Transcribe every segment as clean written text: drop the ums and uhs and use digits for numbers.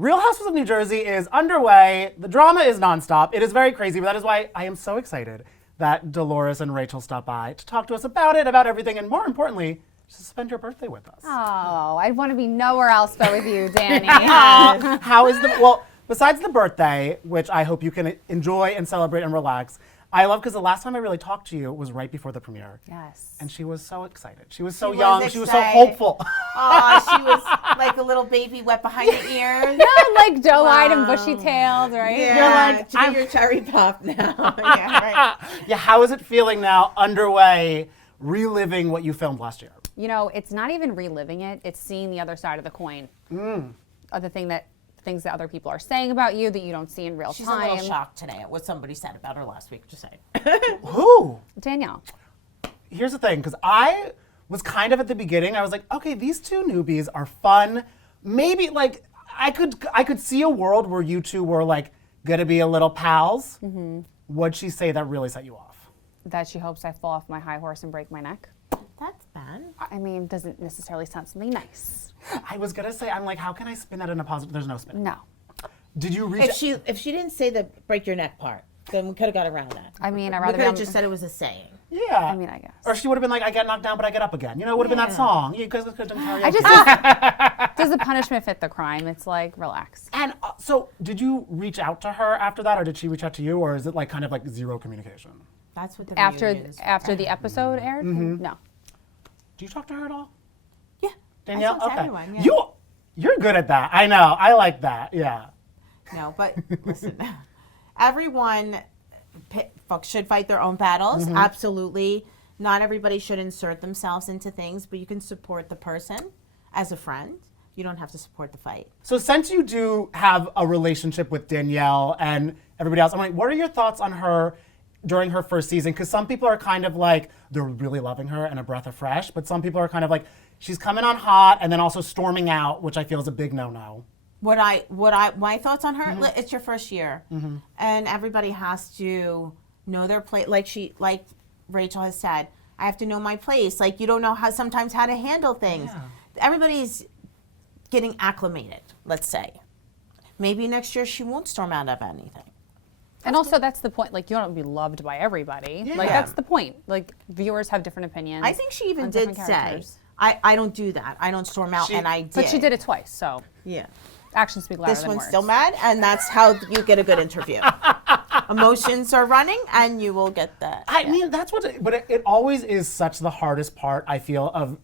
Real Housewives of New Jersey is underway. The drama is nonstop. It is very crazy, but that is why I am so excited that Dolores and Rachel stopped by to talk to us about it, about everything, and more importantly, to spend your birthday with us. Oh, I'd want to be nowhere else but with you, Danny. How is well, besides the birthday, which I hope you can enjoy and celebrate and relax, I love because the last time I really talked to you was right before the premiere. Yes. And she was so excited. She was so young. She was so hopeful. Oh, she was like a little baby wet behind the ears. No, like doe-eyed and bushy-tailed, right? Yeah, You're like, I'm your cherry pop now. Yeah, right. Yeah, how is it feeling now, underway, reliving what you filmed last year? You know, it's not even reliving it. It's seeing the other side of the coin. Other things that other people are saying about you that you don't see in real She's time. a little shocked today at what somebody said about her last week, just saying. Who? Danielle. Here's the thing, because I was kind of at the beginning, I was like, okay, these two newbies are fun. Maybe like I could see a world where you two were like gonna be a little pals. What'd she say that really set you off? That she hopes I fall off my high horse and break my neck. That's bad. I mean, doesn't necessarily sound something nice. I was gonna say, I'm like, how can I spin that in a positive? There's no spin. No. Did you reach? If she didn't say the break your neck part, then we could have got around that. I mean, I'd We rather could be have on, just said it was a saying. Yeah. I mean, I guess. Or she would have been like, I get knocked down, but I get up again. You know, it would have been that Yeah. song. You guys could have done karaoke. I just does the punishment fit the crime? It's like, relax. And so, did you reach out to her after that, or did she reach out to you, or is it like kind of like zero communication? That's what the After reunion is for. after the episode aired? No. Do you talk to her at all? Yeah. Danielle? I talk to Okay. everyone, yeah. You're good at that. I know. I like that. Yeah. No, but listen, everyone should fight their own battles. Absolutely. Not everybody should insert themselves into things, but you can support the person as a friend. You don't have to support the fight. So since you do have a relationship with Danielle and everybody else, I'm like, what are your thoughts on her during her first season? Because some people are kind of like, they're really loving her and a breath of fresh, but some people are kind of like, she's coming on hot and then also storming out, which I feel is a big no-no. My thoughts on her, it's your first year. And everybody has to know their place. Like Rachel has said, I have to know my place. Like, you don't know sometimes how to handle things. Yeah. Everybody's getting acclimated, let's say. Maybe next year she won't storm out of anything. And also, that's the point. Like, you don't be loved by everybody. Yeah. Like, that's the point. Like, viewers have different opinions. I think she even on did different say, characters. I don't do that. I don't storm out, and I did. But she did it twice, so Yeah. actions speak louder This than one's words. still mad, and that's how you get a good interview. Emotions are running, and you will get that. I mean, that's what, but it always is such the hardest part, I feel, of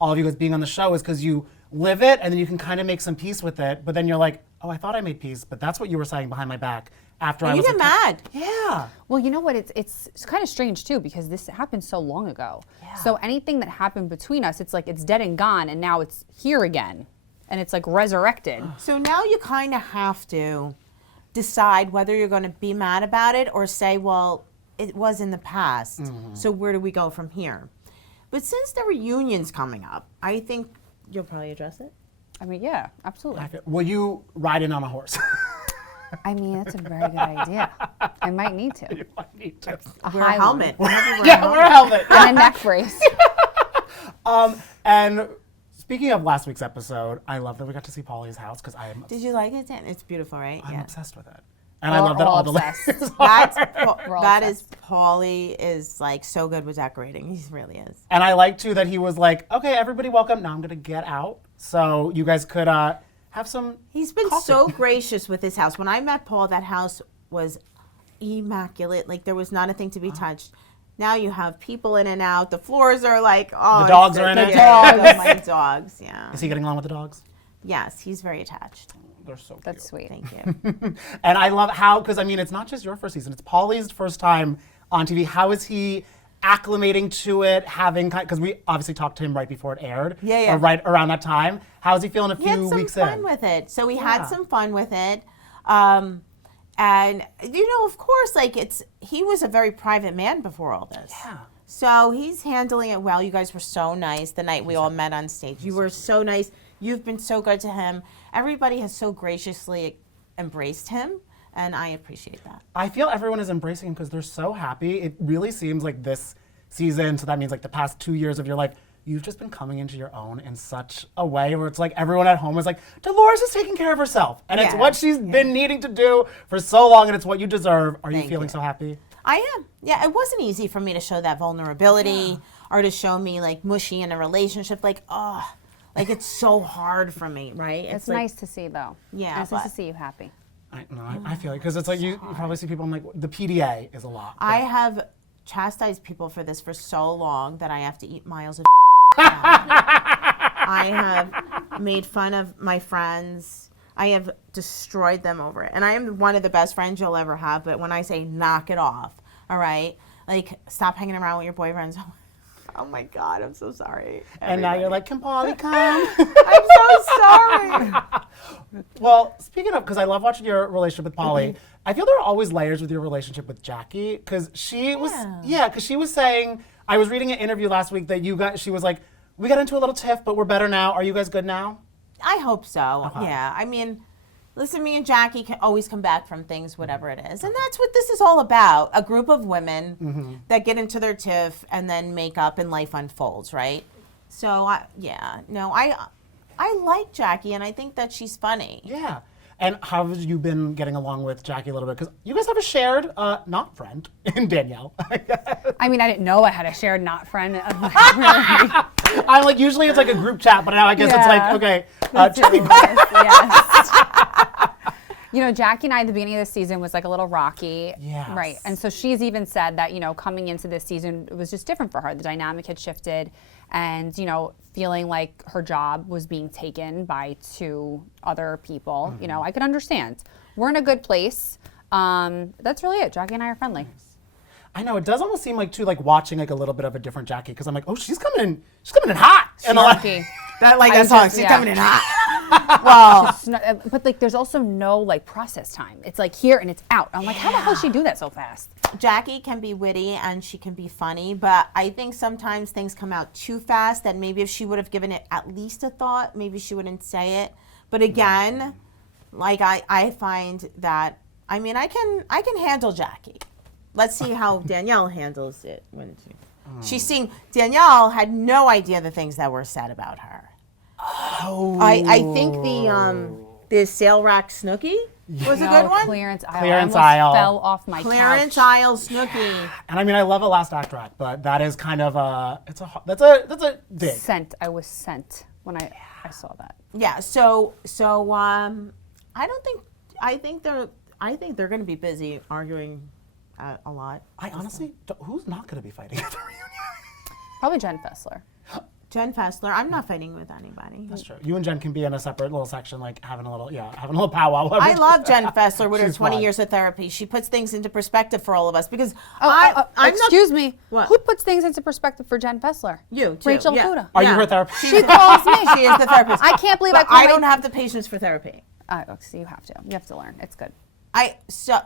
all of you guys being on the show is because you live it and then you can kind of make some peace with it, but then you're like, oh, I thought I made peace, but that's what you were saying behind my back after I You was get mad. Yeah. Well, you know what? It's kind of strange too because this happened so long ago. Yeah. So anything that happened between us, it's like it's dead and gone, and now it's here again, and it's like resurrected. So now you kind of have to decide whether you're going to be mad about it or say, well, it was in the past, so where do we go from here? But since the reunion's coming up, I think you'll probably address it. I mean, yeah, absolutely. Will you ride in on a horse? I mean, that's a very good idea. I might need to. You might need to. Wear a high helmet. Yeah, wear a helmet. And a neck brace. And speaking of last week's episode, I love that we got to see Paulie's house because Did you like it, Dan? It's beautiful, right? I'm Yeah. obsessed with it. And I love that all the obsessed. ladies That's are. We're all that obsessed. is Paulie is like so good with decorating. He really is. And I like too that he was like, okay, everybody welcome. Now I'm gonna get out. So you guys could have some He's been coffee. so gracious with his house. When I met Paul, that house was immaculate. Like there was not a thing to be touched. Now you have people in and out. The floors are like, oh, The dogs are in it? Yeah, my dogs. Yeah. Is he getting along with the dogs? Yes, he's very attached. They're so cute. That's sweet. Thank you. And I love how, because I mean, it's not just your first season, it's Paulie's first time on TV. How is he acclimating to it, having, because we obviously talked to him right before it aired. Yeah, yeah. Or right around that time. How is he feeling a He had few some weeks fun in? with it. So we Yeah. had some fun with it. And, you know, of course, like he was a very private man before all this. Yeah. So he's handling it well. You guys were so nice the night we all met on stage. You were so nice. You've been so good to him. Everybody has so graciously embraced him, and I appreciate that. I feel everyone is embracing him because they're so happy. It really seems like this season, so that means like the past 2 years of your life, you've just been coming into your own in such a way where it's like everyone at home is like, Dolores is taking care of herself. And it's what she's been needing to do for so long, and it's what you deserve. Are you feeling so happy? I am. Yeah, it wasn't easy for me to show that vulnerability or to show me like mushy in a relationship. Like, like it's so hard for me, right? It's like, nice to see, though. Yeah, It's nice to see you happy. I feel like, because it's like you probably see people, I'm like, the PDA is a lot. I have chastised people for this for so long that I have to eat miles of I have made fun of my friends. I have destroyed them over it. And I am one of the best friends you'll ever have, but when I say knock it off, all right? Like, stop hanging around with your boyfriends. Oh my God, I'm so sorry. And now you're like, can Paulie come? I'm so sorry. Well, speaking of, because I love watching your relationship with Paulie, I feel there are always layers with your relationship with Jackie, because she was, because she was saying, I was reading an interview last week that she was like, we got into a little tiff, but we're better now. Are you guys good now? I hope so. Yeah. I mean, listen, me and Jackie can always come back from things, whatever it is. And that's what this is all about. A group of women that get into their tiff and then make up and life unfolds, right? So, I like Jackie and I think that she's funny. Yeah. And how have you been getting along with Jackie a little bit? Because you guys have a shared not friend in Danielle. I mean, I didn't know I had a shared not friend. I'm like, usually it's like a group chat, but now I guess it's like, okay, Jackie. Yes. You know, Jackie and I at the beginning of the season was like a little rocky. Yes. Right. And so she's even said that, you know, coming into this season, it was just different for her. The dynamic had shifted and, you know, feeling like her job was being taken by two other people. You know, I could understand. We're in a good place. That's really it. Jackie and I are friendly. I know, it does almost seem like, too, like watching like a little bit of a different Jackie, because I'm like, oh, she's coming in hot. And Snarky. That song, she's coming in hot. Well, but like, there's also no like process time. It's like here and it's out. I'm like, how the hell does she do that so fast? Jackie can be witty and she can be funny, but I think sometimes things come out too fast that maybe if she would have given it at least a thought, maybe she wouldn't say it. But again, like I find that, I mean, I can handle Jackie. Let's see how Danielle handles it. She's seeing, Danielle had no idea the things that were said about her. Oh. I think the sale rack Snooki was a good one. Clearance aisle. Clearance I aisle. almost fell off my Clearance couch. aisle Snooki. And I mean, I love a last act rack, but that is kind of that's a dig. Sent. I was sent when I saw that. Yeah. So I think they're going to be busy arguing a lot. I honestly, who's not going to be fighting at the reunion? Probably Jen Fessler. Jen Fessler. I'm not fighting with anybody. That's true. You and Jen can be in a separate little section, like having a little powwow. I love Jen Fessler with her She's 20 fun. years of therapy. She puts things into perspective for all of us because Excuse me. What? Who puts things into perspective for Jen Fessler? You too. Rachel yeah. Fuda. Are you her therapist? She calls me. She is the therapist. I can't believe But I I don't have the patience for therapy. So you have to. You have to learn. It's good.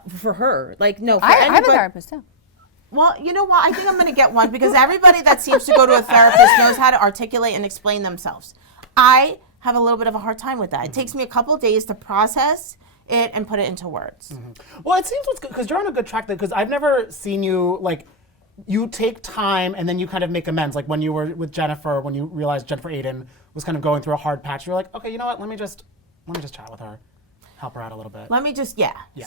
For her, like no. For I have a anybody- therapist too. Well, you know what? I think I'm going to get one because everybody that seems to go to a therapist knows how to articulate and explain themselves. I have a little bit of a hard time with that. It takes me a couple of days to process it and put it into words. Well, it seems what's good, because you're on a good track there, because I've never seen you, like, you take time and then you kind of make amends. Like when you were with Jennifer, when you realized Jennifer Aiden was kind of going through a hard patch, you're like, okay, you know what? Let me just chat with her. Help her out a little bit. Let me just,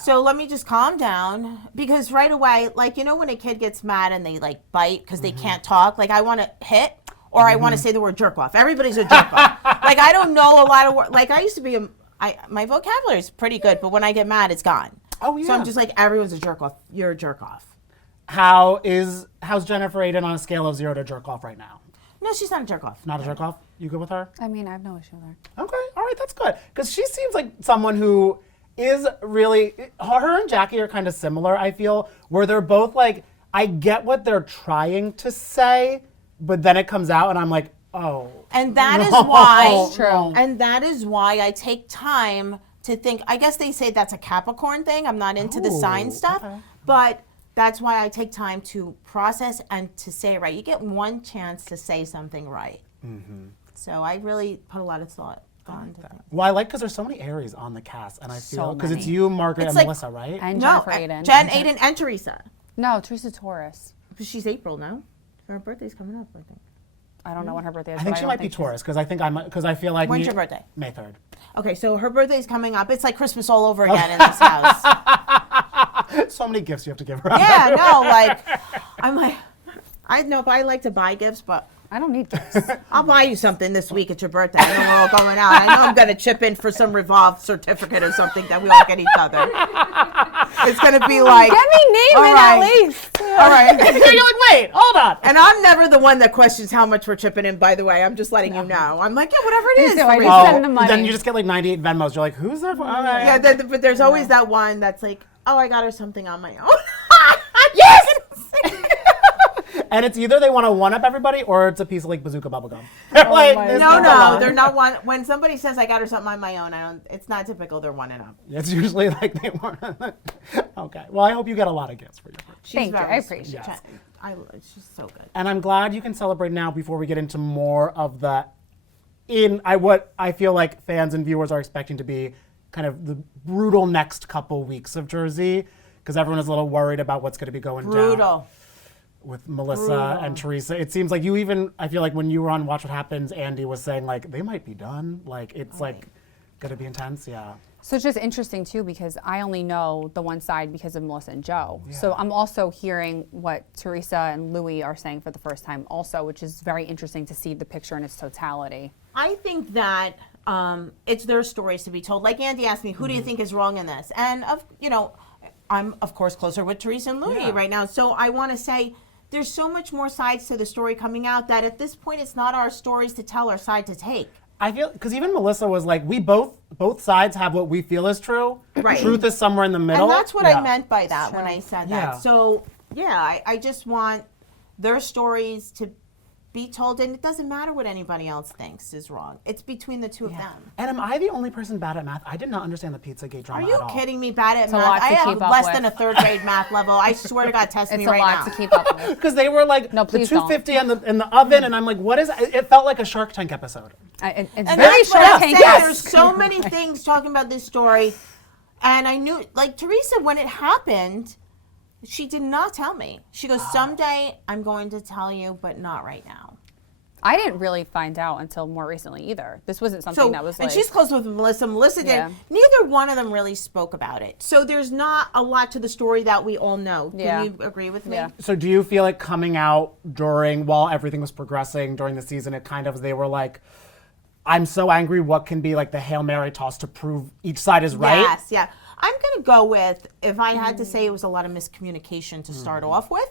So let me just calm down because right away, like, you know, when a kid gets mad and they like bite because they can't talk, like I want to hit or I want to say the word jerk off. Everybody's a jerk off. Like I don't know a lot of words. Like I used to be, my vocabulary is pretty good, but when I get mad, it's gone. Oh, yeah. So I'm just like, everyone's a jerk off. You're a jerk off. How's Jennifer Aiden on a scale of 0 to jerk off right now? No, she's not a jerk off. Not a jerk off? You good with her? I mean, I have no issue with her. Okay, all right, that's good. Because she seems like someone who is really, her and Jackie are kind of similar, I feel, where they're both like, I get what they're trying to say, but then it comes out and I'm like, oh. And that is why, That's true. and that is why I take time to think, I guess they say that's a Capricorn thing. I'm not into the sign stuff, but that's why I take time to process and to say it right. You get one chance to say something right. So I really put a lot of thought on to things. Well, I like because there's so many Aries on the cast, and I feel, because it's many. you, Margaret, It's and like- Melissa, right? And No, Jennifer Aiden. Jen, Aiden, and Teresa. No, Teresa Taurus. Because she's April now. Her birthday's coming up, I think. I don't know when her birthday is. I think but she don't might be she's- Taurus because I feel like When's your birthday? May 3rd. Okay, so her birthday's coming up. It's like Christmas all over again in this house. So many gifts you have to give her. Yeah, no, like, I'm like, I know if I like to buy gifts, but I don't need gifts. I'll buy you something this week at your birthday. And then we're all going out. I know I'm going to chip in for some revolved certificate or something that we all get each other. It's going to be like, Get me name all it right. at least. all right. You're like, wait, hold on. And I'm never the one that questions how much we're chipping in, by the way. I'm just letting you know. I'm like, yeah, whatever it is. too. I for just me. send the money. Then you just get like 98 Venmos. You're like, who's that for? All right. Yeah, but there's always that one that's like, oh, I got her something on my own. Yes! And it's either they want to one-up everybody or it's a piece of like bazooka bubblegum. Like, my there's God. No, one. they're not one. When somebody says I got her something on my own, it's not typical. They're one and up. It's usually like they want. Okay. Well, I hope you get a lot of gifts for your birthday. She's Thank you. very I sweet. appreciate it. She's so good. And I'm glad you can celebrate now before we get into more of the what I feel like fans and viewers are expecting to be kind of the brutal next couple weeks of Jersey, because everyone is a little worried about what's going to be going down Brutal. with Melissa and Teresa. It seems like I feel like when you were on Watch What Happens, Andy was saying like they might be done. Like it's like going to be intense. Yeah. So it's just interesting too because I only know the one side because of Melissa and Joe. So I'm also hearing what Teresa and Louis are saying for the first time also, which is very interesting to see the picture in its totality. I think that it's their stories to be told. Like Andy asked me, who do you think is wrong in this? And I'm of course closer with Teresa and Louis right now. So I want to say there's so much more sides to the story coming out that at this point it's not our stories to tell, our side to take. I feel because even Melissa was like, we both sides have what we feel is true. Right. Truth is somewhere in the middle. And that's what I meant by that when I said Yeah. that. So yeah, I just want their stories to be told, and it doesn't matter what anybody else thinks is wrong. It's between the two of them. And am I the only person bad at math? I did not understand the Pizzagate drama Are you at all. kidding me? Bad at a math? lot to I have keep up less with. than a third grade math level. I swear to God, test It's me a right lot now. to keep up with. Because they were like No, the please don't. 250 in the oven, and I'm like, what is it? It felt like a Shark Tank episode. It's And very that's what Shark I'm saying. Tank-esque. There's so many things talking about this story, and I knew, like Teresa, when it happened, she did not tell me. She goes, someday I'm going to tell you, but not right now. I didn't really find out until more recently either. This wasn't something that was like. And she's close with Melissa. Melissa Yeah. did. Neither one of them really spoke about it. So there's not a lot to the story that we all know. Yeah. Can you agree with me? Yeah. So do you feel like coming out while everything was progressing during the season, they were like, I'm so angry, what can be like the Hail Mary toss to prove each side is right? Yes, yeah. I'm going to go with, if I had to say, it was a lot of miscommunication to start off with.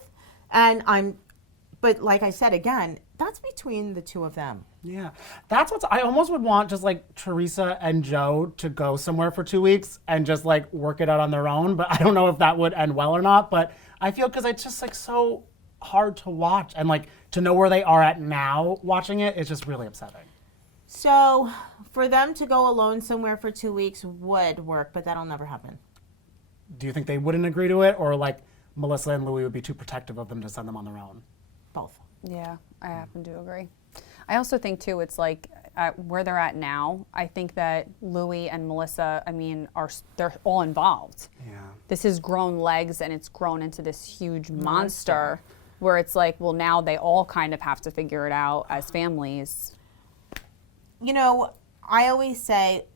But like I said, again, that's between the two of them. Yeah. That's I almost would want just like Teresa and Joe to go somewhere for 2 weeks and just like work it out on their own. But I don't know if that would end well or not. But I feel because it's just like so hard to watch and like to know where they are at now watching it is just really upsetting. So for them to go alone somewhere for 2 weeks would work, but that'll never happen. Do you think they wouldn't agree to it, or like Melissa and Louis would be too protective of them to send them on their own? Both. Yeah, I happen to agree. I also think too, it's like where they're at now. I think that Louis and Melissa, they're all involved. Yeah. This has grown legs and it's grown into this huge monster where it's like, well, now they all kind of have to figure it out as families. You know, I always say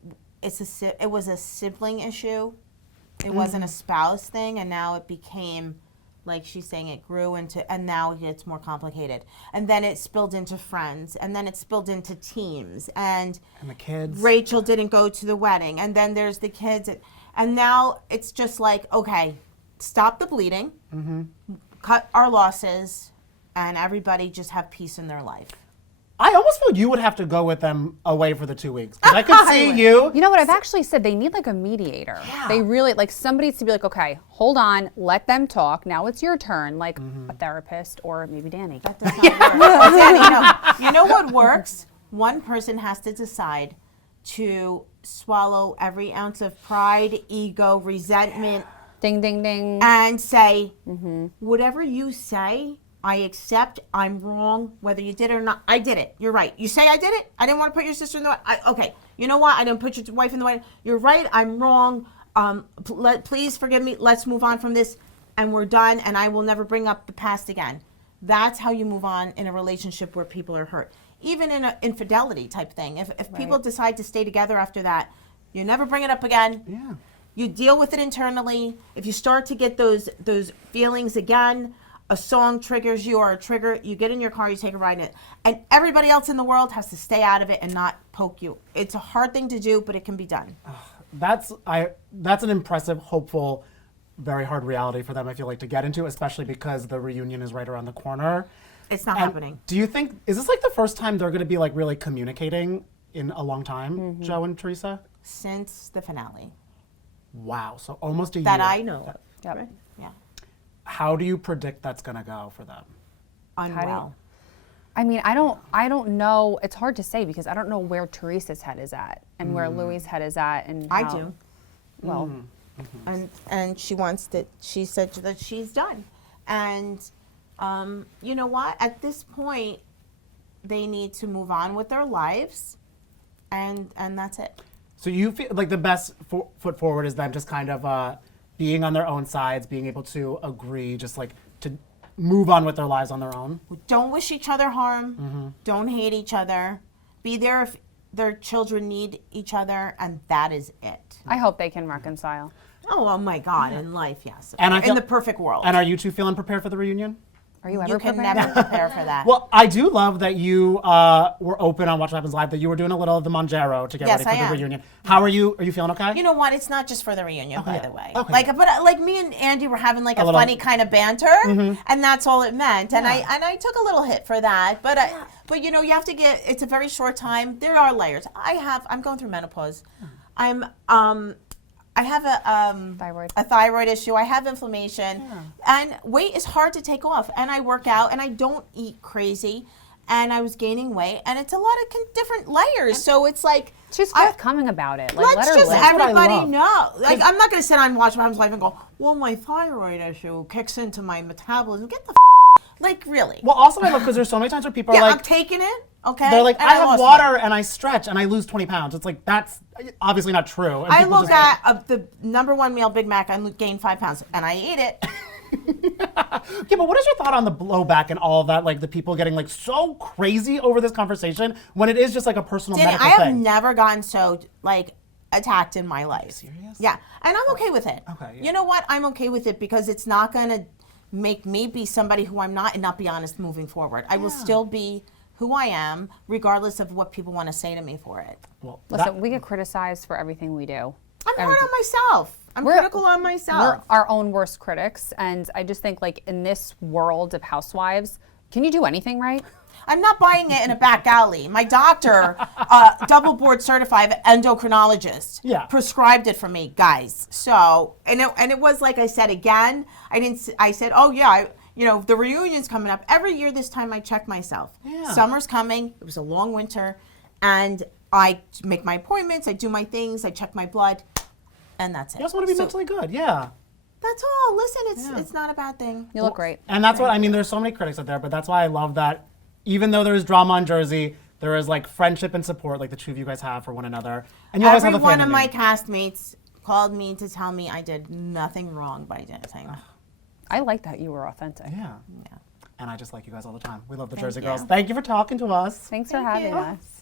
it was a sibling issue. It wasn't a spouse thing, and now it became, like she's saying, it grew into, and now it gets more complicated. And then it spilled into friends, and then it spilled into teams, and the kids. Rachel didn't go to the wedding, and then there's the kids, and now it's just like, okay, stop the bleeding, cut our losses, and everybody just have peace in their life. I almost feel you would have to go with them away for the 2 weeks. 'Cause I could see you. You know what? I've actually said they need like a mediator. Yeah. They really, like somebody to be like, okay, hold on, let them talk. Now it's your turn, like a therapist or maybe Danny. That does not work. Danny, no. You know what works? One person has to decide to swallow every ounce of pride, ego, resentment, Ding, ding, ding. and say, whatever you say, I accept. I'm wrong, whether you did it or not. I did it. You're right. You say I did it. I didn't want to put your sister in the way. Okay. You know what? I didn't put your wife in the way. You're right. I'm wrong. Please forgive me. Let's move on from this, and we're done. And I will never bring up the past again. That's how you move on in a relationship where people are hurt. Even in an infidelity type thing. If people decide to stay together after that, you never bring it up again. Yeah. You deal with it internally. If you start to get those feelings again, a song triggers you or a trigger, you get in your car, you take a ride in it. And everybody else in the world has to stay out of it and not poke you. It's a hard thing to do, but it can be done. That's an impressive, hopeful, very hard reality for them, I feel like, to get into, especially because the reunion is right around the corner. It's not happening. Do you think, is this like the first time they're going to be like really communicating in a long time, Joe and Teresa? Since the finale. Wow, so almost a year. That I know of. Yep. Right? Yeah. How do you predict that's going to go for them? Unwell. I mean, I don't know. It's hard to say because I don't know where Teresa's head is at and where Louis' head is at. And I how, do. Well, And she wants that. She said that she's done. And you know what? At this point, they need to move on with their lives, and that's it. So you feel like the best foot forward is them just kind of being on their own sides, being able to agree, just like to move on with their lives on their own. Don't wish each other harm. Don't hate each other. Be there if their children need each other, and that is it. I hope they can reconcile. Oh my God! In life, yes. And I in feel- the perfect world. And are you two feeling prepared for the reunion? Are you ever you can prepared? never prepare for that. Well, I do love that you were open on Watch What Happens Live, that you were doing a little of the Manjaro to get Yes, ready for I the am. reunion. How are you? Are you feeling okay? You know what? It's not just for the reunion, by yeah. the way. Okay. Like me and Andy were having like a little- funny kind of banter, and that's all it meant. And I took a little hit for that, but you know, you have to get. It's a very short time. There are layers. I'm going through menopause. I have a thyroid issue. I have inflammation, and weight is hard to take off. And I work out, and I don't eat crazy, and I was gaining weight, and it's a lot of different layers. So it's like She's forthcoming about it. Like, let let's her just live. what I everybody love. know. Like, I'm not going to sit on Watch What Happens Live and go, well, my thyroid issue kicks into my metabolism. Get the like, really. Well, also I love because there's so many times where people Yeah, are I'm like, taking it. Okay. they're like, and I have lost water weight. and I stretch and I lose 20 pounds. It's like, that's obviously not true. And I people look just- at the number one meal, Big Mac. I gained 5 pounds, and I ate it. Yeah, but what is your thought on the blowback and all of that? Like the people getting like so crazy over this conversation when it is just like a personal Danny, medical I have thing. never gotten so like attacked in my life. serious? Yeah, and I'm okay with it. Okay, yeah. You know what? I'm okay with it because it's not gonna make me be somebody who I'm not and not be honest moving forward. I will still be who I am, regardless of what people want to say to me for it. Well, Listen, we get criticized for everything we do. I'm hard on myself. I'm We're- critical on We're myself. our own worst critics, and I just think like in this world of housewives, can you do anything right? I'm not buying it in a back alley. My doctor, double board certified endocrinologist, prescribed it for me, guys. So, and it was like I said again. I said, oh yeah, you know, the reunion's coming up every year. This time I check myself. Yeah. Summer's coming. It was a long winter, and I make my appointments. I do my things. I check my blood, and that's it. you also want to be mentally good, yeah. That's all. Listen, it's not a bad thing. You look great. And that's what, I mean, there's so many critics out there, but that's why I love that even though there's drama on Jersey, there is like friendship and support like the two of you guys have for one another. And you always Every have a one fan of in my me. castmates called me to tell me I did nothing wrong by anything. I like that you were authentic. Yeah. Yeah. And I just like you guys all the time. We love the Thank Jersey you. girls. Thank you for talking to us. Thanks for Thank having you. us.